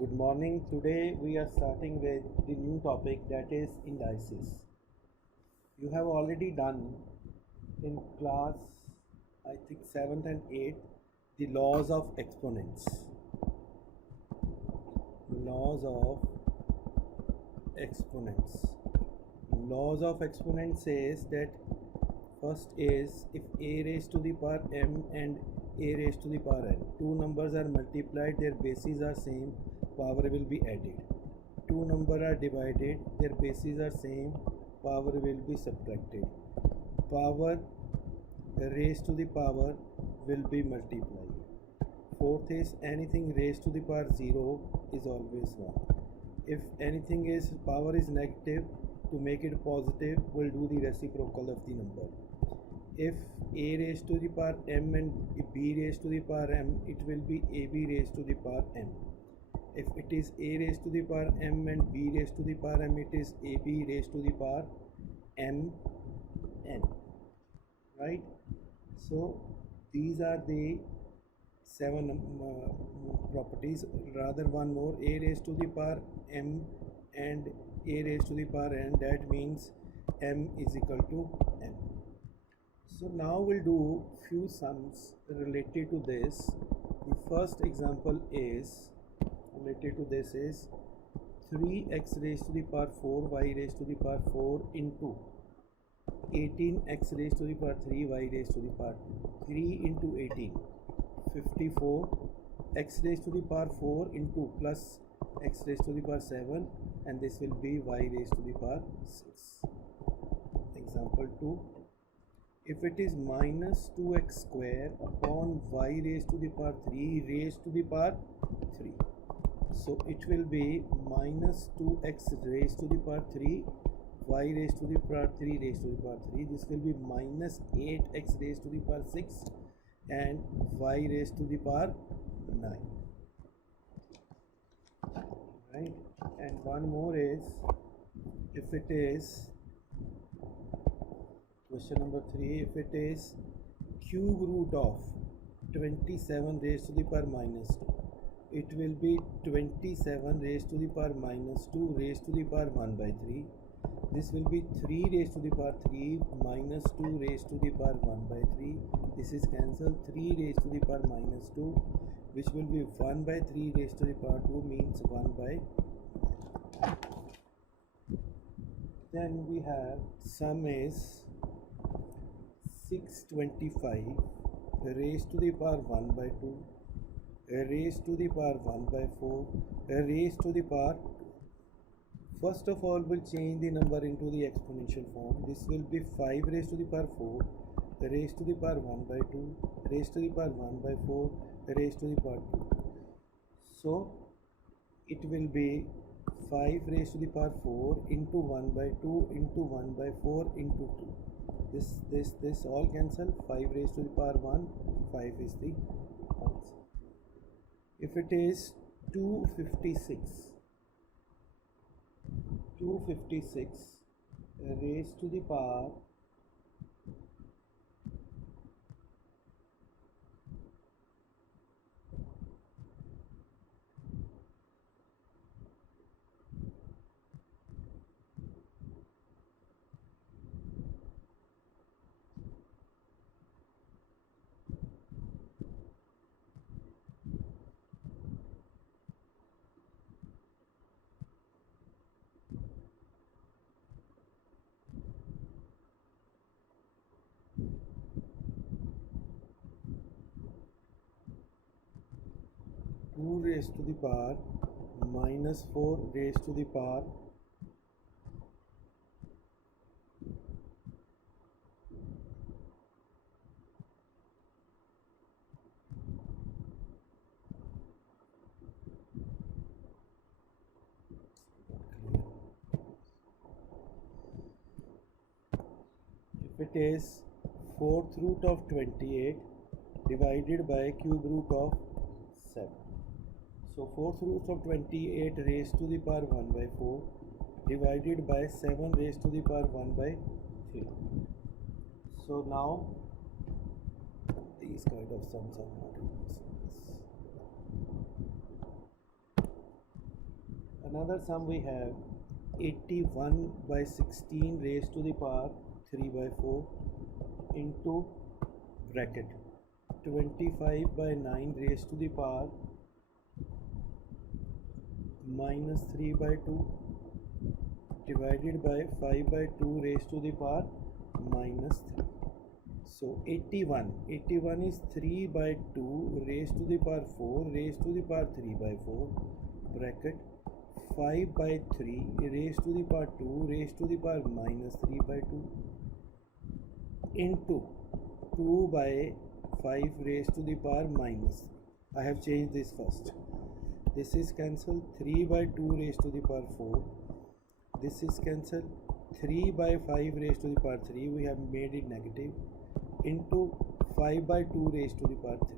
Good morning. Today we are starting with the new topic, that is indices. You have already done in class, I think 7th and 8th, the laws of exponents. Laws of exponents. Laws of exponents says that first is if a raised to the power m and a raised to the power n, two numbers are multiplied, their bases are same, power will be added. Two numbers are divided, their bases are same, power will be subtracted. Power raised to the power will be multiplied. Fourth is anything raised to the power 0 is always 1. If anything is power is negative, to make it positive, we'll do the reciprocal of the number. If a raised to the power m and b raised to the power m, it will be ab raised to the power m. If it is a raised to the power m and b raised to the power m, it is ab raised to the power m n, right? So these are the seven properties. Rather one more, a raised to the power m and a raised to the power n, that means m is equal to n. So now we'll do few sums related to this. The first example is related to this is 3x raised to the power 4 y raised to the power 4 into 18x raised to the power 3 y raised to the power 3 into 18, 54, x raised to the power 4 into plus x raised to the power 7, and this will be y raised to the power 6. Example 2, if it is minus 2x square upon y raised to the power 3 raised to the power 3, so it will be minus 2x raised to the power 3 y raised to the power 3 raised to the power 3. This will be minus 8x raised to the power 6 and y raised to the power 9, right? And one more is, if it is question number 3, if it is cube root of 27 raised to the power minus 2, it will be 27 raised to the power minus 2 raised to the power 1 by 3. This will be 3 raised to the power 3 minus 2 raised to the power 1 by 3. This is cancelled. 3 raised to the power minus 2, which will be 1 by 3 raised to the power 2, means 1 by. Then we have sum is 625 raised to the power 1 by 2 raised to the power 1 by 4 raised to the power 2. First of all, we'll change the number into the exponential form. This will be 5 raised to the power 4 raised to the power 1 by 2 raised to the power 1 by 4 raised to the power 2. So it will be 5 raised to the power 4 into 1 by 2 into 1 by 4 into 2. This all cancel. 5 raised to the power 1, 5 is the answer. If it is 256 raised to the power two raised to the power minus 4 raised to the power if it is 4th root of 28 divided by cube root of 7. So 4th root of 28 raised to the power 1 by 4 divided by 7 raised to the power 1 by 3. So now these kind of sums are not in this. Another sum we have 81 by 16 raised to the power 3 by 4 into bracket 25 by 9 raised to the power minus 3 by 2 divided by 5 by 2 raised to the power minus 3. So 81 is 3 by 2 raised to the power 4 raised to the power 3 by 4 bracket 5 by 3 raised to the power 2 raised to the power minus 3 by 2 into 2 by 5 raised to the power minus. I have changed this first. This is cancelled. 3 by 2 raised to the power 4. This is cancelled. 3 by 5 raised to the power 3. We have made it negative. Into 5 by 2 raised to the power 3.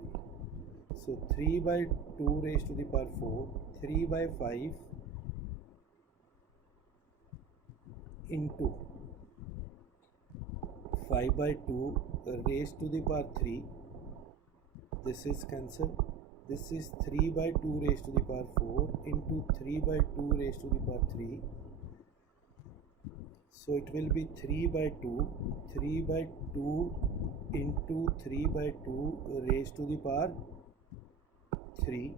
So 3 by 2 raised to the power 4. 3 by 5 into 5 by 2 raised to the power 3. This is cancelled. This is 3 by 2 raised to the power 4 into 3 by 2 raised to the power 3. So it will be 3 by 2 into 3 by 2 raised to the power 3.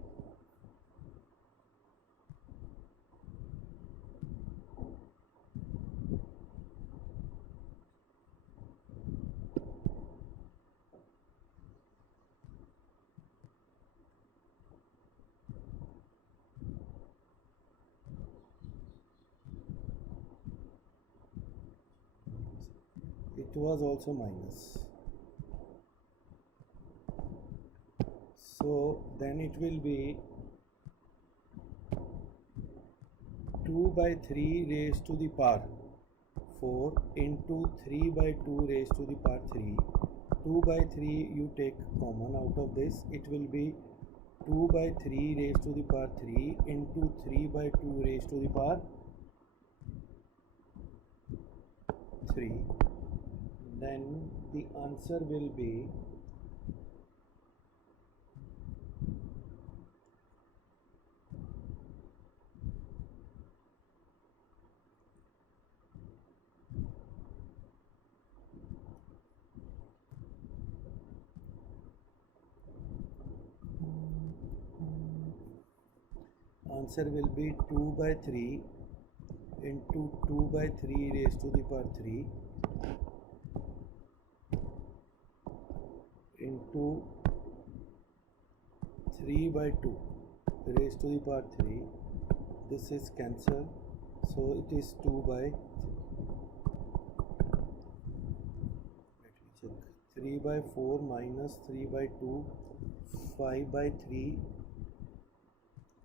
It was also minus. So then it will be 2 by 3 raised to the power 4 into 3 by 2 raised to the power 3. 2 by 3 you take common out of this. It will be 2 by 3 raised to the power 3 into 3 by 2 raised to the power 3. Then the answer will be answer will be 2 by 3 into 2 by 3 raised to the power 3 into 3 by 2 raised to the power 3. This is cancelled, so it is 2 by, let me check, 3 by 4 minus 3 by 2, 5 by 3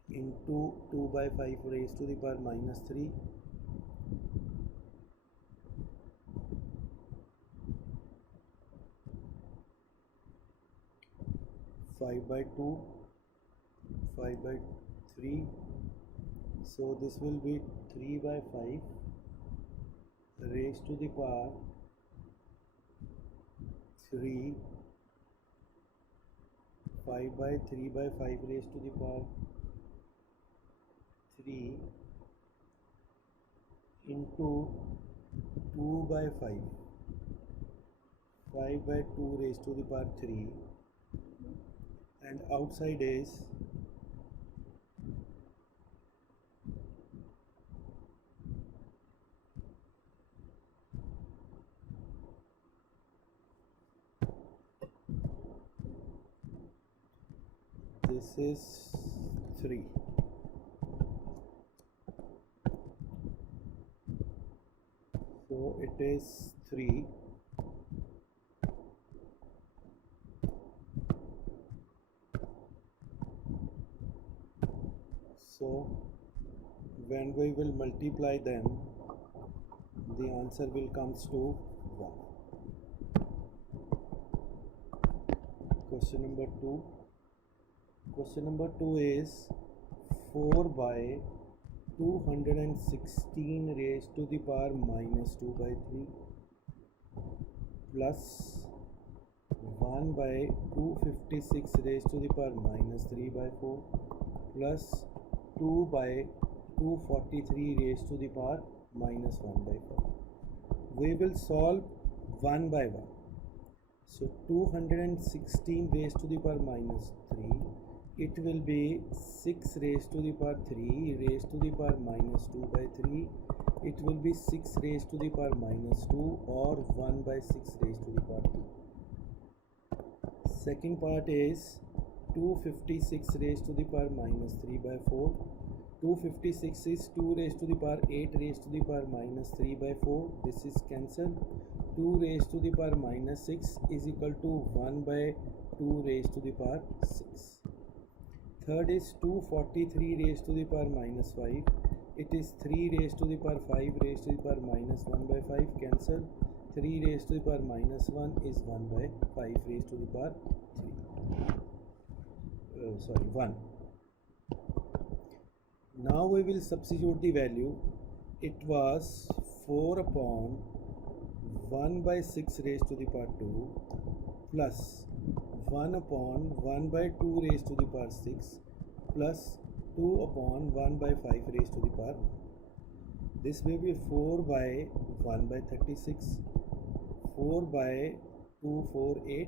into 2 by 5 raised to the power minus 3. 5 by 2, 5 by 3, so this will be 3 by 5 raised to the power 3, 5 by 3 by 5 raised to the power 3 into 2 by 5, 5 by 2 raised to the power 3, and outside is this is 3. So it is 3. So when we will multiply them, the answer will comes to 1. Question number 2. Question number 2 is 4 by 216 raised to the power minus 2 by 3 plus 1 by 256 raised to the power minus 3 by 4 plus 2 by 243 raised to the power minus 1 by 4. We will solve one by one. So 216 raised to the power minus 3, it will be 6 raised to the power 3 raised to the power minus 2 by 3. It will be 6 raised to the power minus 2 or 1 by 6 raised to the power 2. Second part is 256 raised to the power minus 3 by 4. 256 is 2 raised to the power 8 raised to the power minus 3 by 4. This is cancelled. 2 raised to the power minus 6 is equal to 1 by 2 raised to the power 6. Third is 243 raised to the power minus 5. It is 3 raised to the power 5 raised to the power minus 1 by 5. Cancel. 3 raised to the power minus 1 is 1 by 5 raised to the power 1. Now we will substitute the value. It was 4 upon 1 by 6 raised to the power 2 plus 1 upon 1 by 2 raised to the power 6 plus 2 upon 1 by 5 raised to the power 1. This will be 4 by 1 by 36, 4 by 2, 4, 8,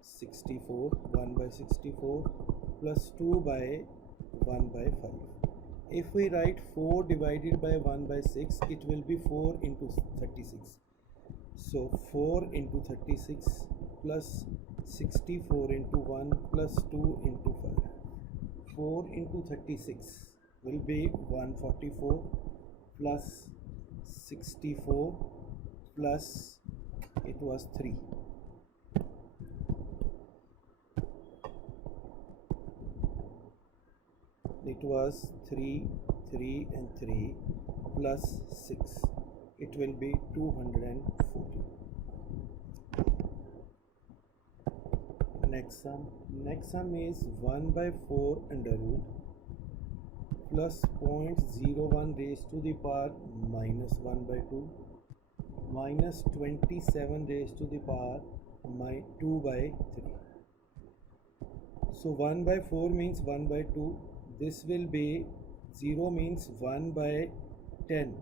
64, 1 by 64 plus 2 by 1 by 5. If we write 4 divided by 1 by 6, it will be 4 into 36. So 4 into 36 plus 64 into 1 plus 2 into 5. 4 into 36 will be 144 plus 64 plus it was 3. It was 3, 3 and 3 plus 6. It will be 240. Next sum is 1 by 4 under root plus 0.01 raised to the power minus 1 by 2 minus 27 raised to the power 2 by 3. So 1 by 4 means 1 by 2. This will be 0 means 1 by 10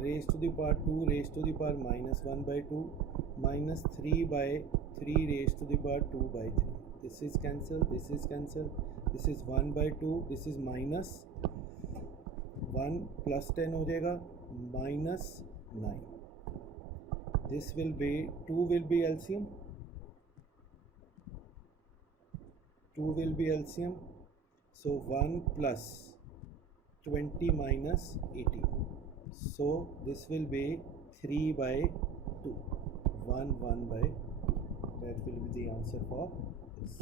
raised to the power 2 raised to the power minus 1 by 2 minus 3 by 3 raised to the power 2 by 3. This is cancelled, this is cancelled, this is 1 by 2, this is minus 1 plus 10 हो जाएगा minus 9. This will be 2 will be LCM. 2 will be LCM. So 1 plus 20 minus 80. So this will be 3 by 2. 1 by 2. That will be the answer for this.